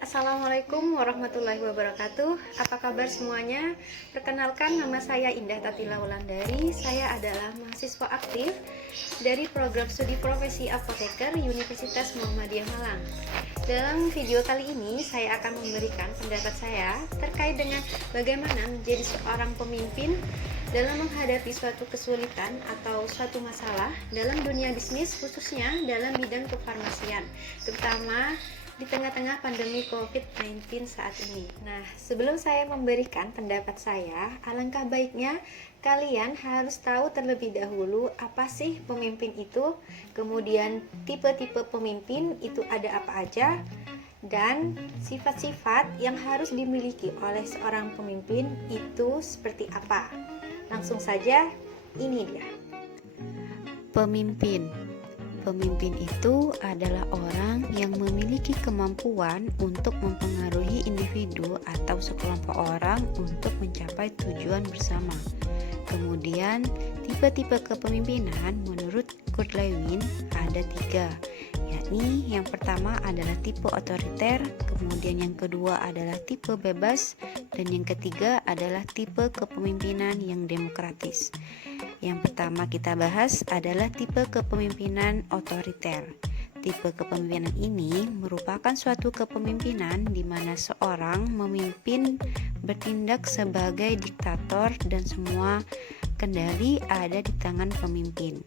Assalamualaikum warahmatullahi wabarakatuh. Apa kabar semuanya? Perkenalkan, nama saya Indah Tatila Wulandari. Saya adalah mahasiswa aktif dari program studi profesi apoteker Universitas Muhammadiyah Malang. Dalam video kali ini, saya akan memberikan pendapat saya terkait dengan bagaimana menjadi seorang pemimpin dalam menghadapi suatu kesulitan atau suatu masalah dalam dunia bisnis, khususnya dalam bidang kefarmasian, terutama di tengah-tengah pandemi COVID-19 saat ini. Nah, sebelum saya memberikan pendapat saya, alangkah baiknya kalian harus tahu terlebih dahulu apa sih pemimpin itu, kemudian tipe-tipe pemimpin itu ada apa aja, dan sifat-sifat yang harus dimiliki oleh seorang pemimpin itu seperti apa. Langsung saja, ini dia. Pemimpin itu adalah orang yang memiliki kemampuan untuk mempengaruhi individu atau sekelompok orang untuk mencapai tujuan bersama. Kemudian, tipe-tipe kepemimpinan menurut Kurt Lewin ada 3, yakni yang pertama adalah tipe otoriter, kemudian yang kedua adalah tipe bebas, dan yang ketiga adalah tipe kepemimpinan yang demokratis. Yang pertama kita bahas adalah tipe kepemimpinan otoriter. Tipe kepemimpinan ini merupakan suatu kepemimpinan di mana seorang memimpin bertindak sebagai diktator dan semua kendali ada di tangan pemimpin.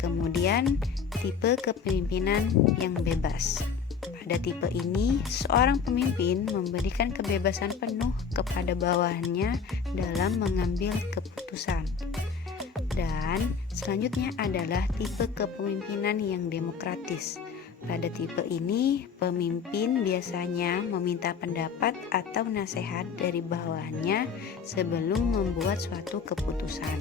Kemudian tipe kepemimpinan yang bebas. Pada tipe ini, seorang pemimpin memberikan kebebasan penuh kepada bawahannya dalam mengambil keputusan. Dan selanjutnya adalah tipe kepemimpinan yang demokratis. Pada tipe ini, pemimpin biasanya meminta pendapat atau nasihat dari bawahannya sebelum membuat suatu keputusan.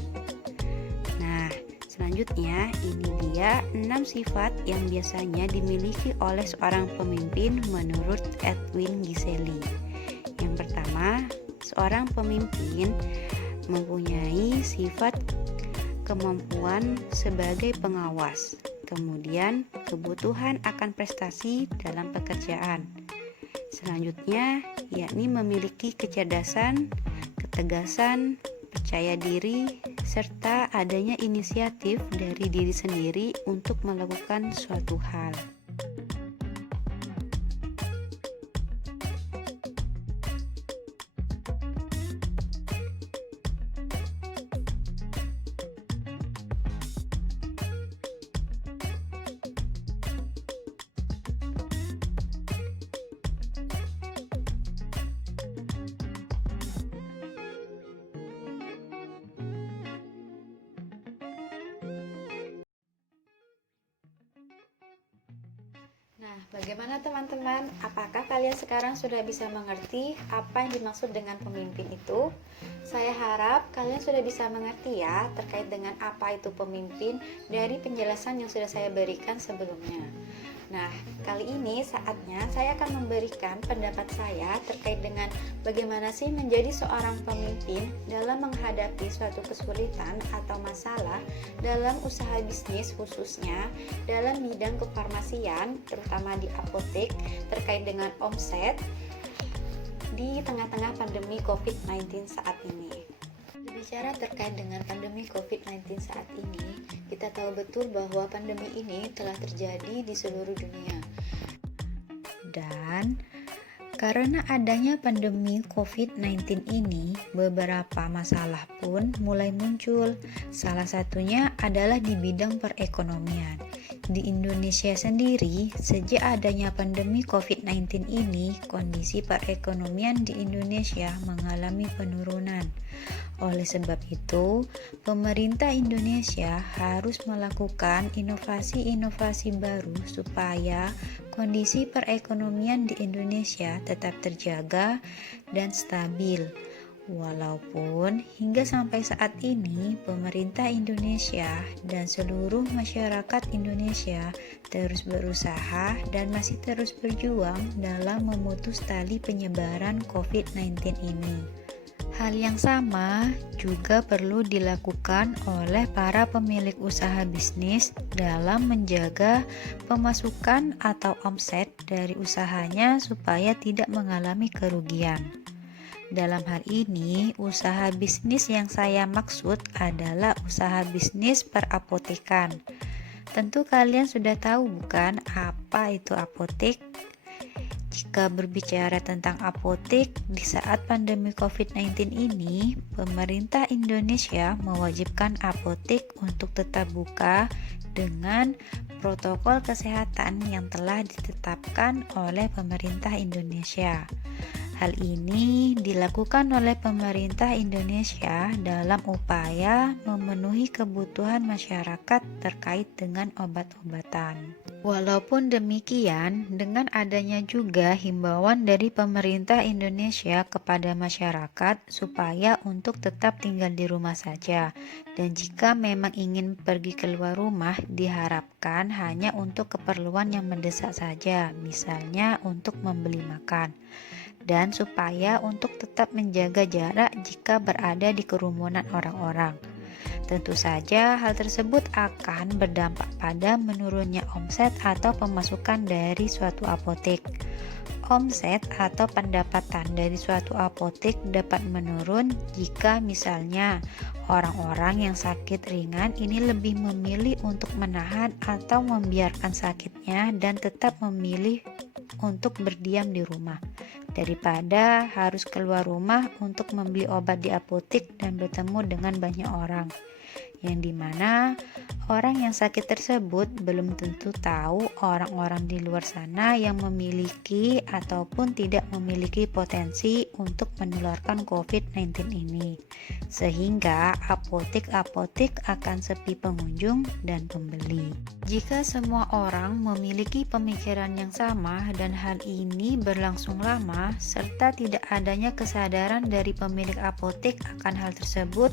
Nah, selanjutnya ini dia 6 sifat yang biasanya dimiliki oleh seorang pemimpin menurut Edwin Giseli. Yang pertama, seorang pemimpin mempunyai sifat kemampuan sebagai pengawas, kemudian kebutuhan akan prestasi dalam pekerjaan. Selanjutnya, yakni memiliki kecerdasan, ketegasan, percaya diri, serta adanya inisiatif dari diri sendiri untuk melakukan suatu hal. Nah, bagaimana teman-teman? Apakah kalian sekarang sudah bisa mengerti apa yang dimaksud dengan pemimpin itu? Saya harap kalian sudah bisa mengerti ya terkait dengan apa itu pemimpin dari penjelasan yang sudah saya berikan sebelumnya. Nah, kali ini saatnya saya akan memberikan pendapat saya terkait dengan bagaimana sih menjadi seorang pemimpin dalam menghadapi suatu kesulitan atau masalah dalam usaha bisnis, khususnya dalam bidang kefarmasian, terutama di apotek, terkait dengan omset di tengah-tengah pandemi COVID-19 saat ini. Bicara terkait dengan pandemi COVID-19 saat ini, kita tahu betul bahwa pandemi ini telah terjadi di seluruh dunia. Dan karena adanya pandemi COVID-19 ini, beberapa masalah pun mulai muncul. Salah satunya adalah di bidang perekonomian. Di Indonesia sendiri, sejak adanya pandemi COVID-19 ini, kondisi perekonomian di Indonesia mengalami penurunan. Oleh sebab itu, pemerintah Indonesia harus melakukan inovasi-inovasi baru supaya kondisi perekonomian di Indonesia tetap terjaga dan stabil. Walaupun hingga sampai saat ini pemerintah Indonesia dan seluruh masyarakat Indonesia terus berusaha dan masih terus berjuang dalam memutus tali penyebaran COVID-19 ini. Hal yang sama juga perlu dilakukan oleh para pemilik usaha bisnis dalam menjaga pemasukan atau omset dari usahanya supaya tidak mengalami kerugian. Dalam hal ini, usaha bisnis yang saya maksud adalah usaha bisnis perapotekan. Tentu kalian sudah tahu bukan apa itu apotek? Jika berbicara tentang apotek, di saat pandemi COVID-19 ini, pemerintah Indonesia mewajibkan apotek untuk tetap buka dengan protokol kesehatan yang telah ditetapkan oleh pemerintah Indonesia. Hal ini dilakukan oleh pemerintah Indonesia dalam upaya memenuhi kebutuhan masyarakat terkait dengan obat-obatan. Walaupun demikian, dengan adanya juga himbauan dari pemerintah Indonesia kepada masyarakat supaya untuk tetap tinggal di rumah saja, dan jika memang ingin pergi keluar rumah, diharapkan hanya untuk keperluan yang mendesak saja, misalnya untuk membeli makan, dan supaya untuk tetap menjaga jarak jika berada di kerumunan orang-orang. Tentu saja hal tersebut akan berdampak pada menurunnya omset atau pemasukan dari suatu apotek. Omset atau pendapatan dari suatu apotek dapat menurun jika misalnya orang-orang yang sakit ringan ini lebih memilih untuk menahan atau membiarkan sakitnya dan tetap memilih untuk berdiam di rumah daripada harus keluar rumah untuk membeli obat di apotek dan bertemu dengan banyak orang, yang dimana orang yang sakit tersebut belum tentu tahu orang-orang di luar sana yang memiliki ataupun tidak memiliki potensi untuk menularkan COVID-19 ini, sehingga apotek-apotek akan sepi pengunjung dan pembeli. Jika semua orang memiliki pemikiran yang sama dan hal ini berlangsung lama, serta tidak adanya kesadaran dari pemilik apotek akan hal tersebut,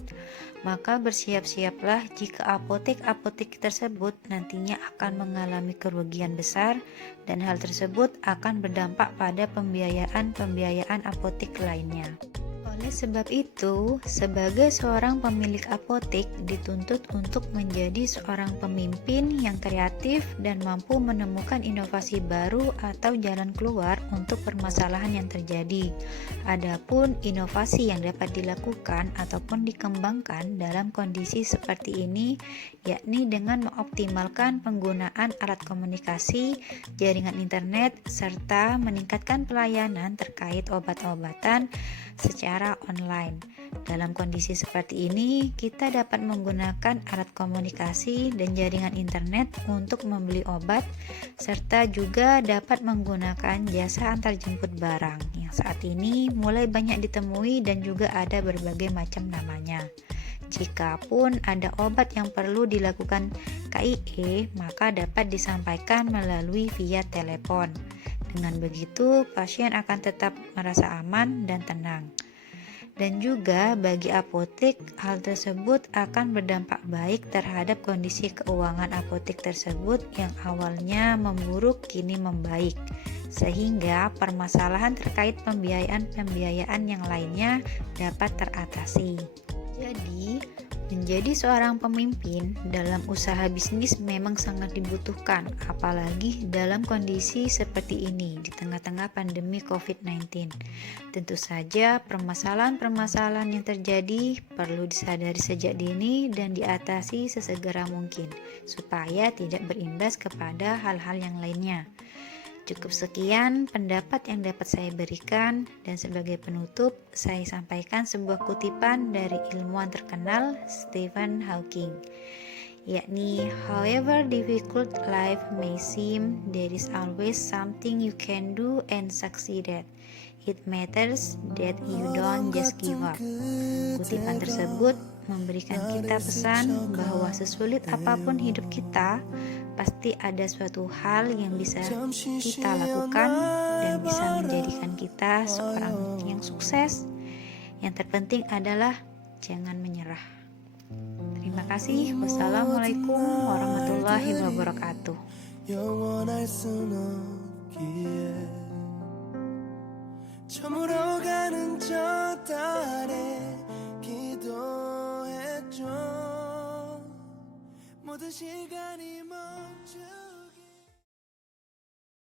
maka bersiap-siaplah jika apotek-apotek tersebut nantinya akan mengalami kerugian besar dan hal tersebut akan berdampak pada pembiayaan apotek lainnya. Oleh sebab itu, sebagai seorang pemilik apotek dituntut untuk menjadi seorang pemimpin yang kreatif dan mampu menemukan inovasi baru atau jalan keluar untuk permasalahan yang terjadi. Adapun inovasi yang dapat dilakukan ataupun dikembangkan dalam kondisi seperti ini, yakni dengan mengoptimalkan penggunaan alat komunikasi, jaringan internet, serta meningkatkan pelayanan terkait obat-obatan secara online. Dalam kondisi seperti ini, kita dapat menggunakan alat komunikasi dan jaringan internet untuk membeli obat, serta juga dapat menggunakan jasa antarjemput barang yang saat ini mulai banyak ditemui dan juga ada berbagai macam namanya. Jikapun ada obat yang perlu dilakukan KIE, maka dapat disampaikan melalui via telepon. Dengan begitu, pasien akan tetap merasa aman dan tenang. Dan juga bagi apotek, hal tersebut akan berdampak baik terhadap kondisi keuangan apotek tersebut yang awalnya memburuk kini membaik, sehingga permasalahan terkait pembiayaan yang lainnya dapat teratasi. Jadi, menjadi seorang pemimpin dalam usaha bisnis memang sangat dibutuhkan, apalagi dalam kondisi seperti ini di tengah-tengah pandemi COVID-19. Tentu saja permasalahan-permasalahan yang terjadi perlu disadari sejak dini dan diatasi sesegera mungkin, supaya tidak berimbas kepada hal-hal yang lainnya. Cukup sekian pendapat yang dapat saya berikan, dan sebagai penutup saya sampaikan sebuah kutipan dari ilmuwan terkenal Stephen Hawking, yakni however difficult life may seem, there is always something you can do and succeed at. It matters that you don't just give up. Kutipan tersebut memberikan kita pesan bahwa sesulit apapun hidup kita, pasti ada suatu hal yang bisa kita lakukan dan bisa menjadikan kita seorang yang sukses. Yang terpenting adalah jangan menyerah. Terima kasih. Wassalamualaikum warahmatullahi wabarakatuh. 저물어 가는 저 달에 기도했죠. 모든 시간이 멈춰